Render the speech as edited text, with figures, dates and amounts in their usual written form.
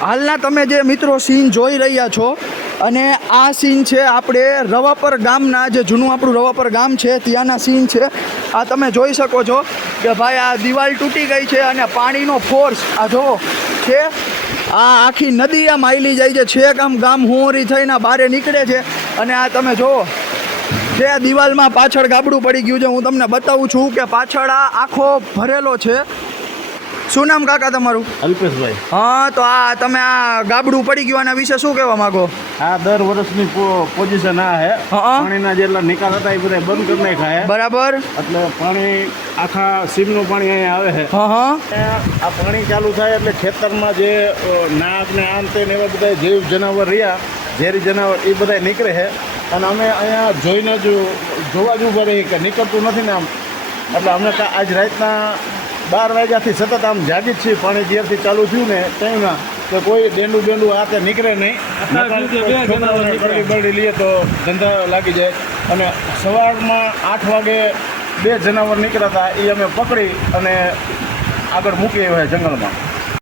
હાલના તમે જે મિત્રો સીન જોઈ રહ્યા છો અને આ સીન છે આપણે રવાપર ગામના, જે જૂનું આપણું રવાપર ગામ છે ત્યાંના સીન છે. આ તમે જોઈ શકો છો કે ભાઈ આ દિવાલ તૂટી ગઈ છે અને પાણીનો ફોર્સ આ જોવો છે. આ આખી નદી આમ હાલી જાય છે, છેક આમ ગામ હોરી થઈને બારે નીકળે છે. અને આ તમે જોવો જે દિવાલમાં પાછળ ગાબડું પડી ગયું છે. હું તમને બતાવું છું કે પાછળ આ આખો ભરેલો છે. શું નામ કાકા તમારું? અલ્પેશભાઈ. હા, તો આ તમે આ ગાબડું પડી ગયું આના વિશે શું કહેવા માંગો? આ દર વર્ષની પોઝિશન આ હે. પાણીના જેટલા નિકાલ હતા એ બધા બંધ કરી નાખ્યા હે. બરાબર. એટલે પાણી આખા સીમનું પાણી અહીંયા આવે છે. આ પાણી ચાલુ થાય એટલે ખેતરમાં જે નાક ને આમ તે એવા બધા જીવ જનાવર રહ્યા, ઝેરી જનાવર, એ બધા નીકળે છે. અને અમે અહીંયા જોઈને જ જોવા જ ઉભા રહીએ કે નીકળતું નથી ને આમ. એટલે અમે આજ રાતના 12 વાગ્યાથી સતત આમ જાગી જ છીએ. પાણી જ્યારથી ચાલુ થયું ને ત્યાંના તો કોઈ ડેંડું આ તે નીકળે નહીં. બરડી લઈએ તો ધંધા લાગી જાય. અને સવારમાં 8 વાગે 2 જનાવર નીકળ્યા હતા, એ અમે પકડી અને આગળ મૂકી આવ્યા જંગલમાં.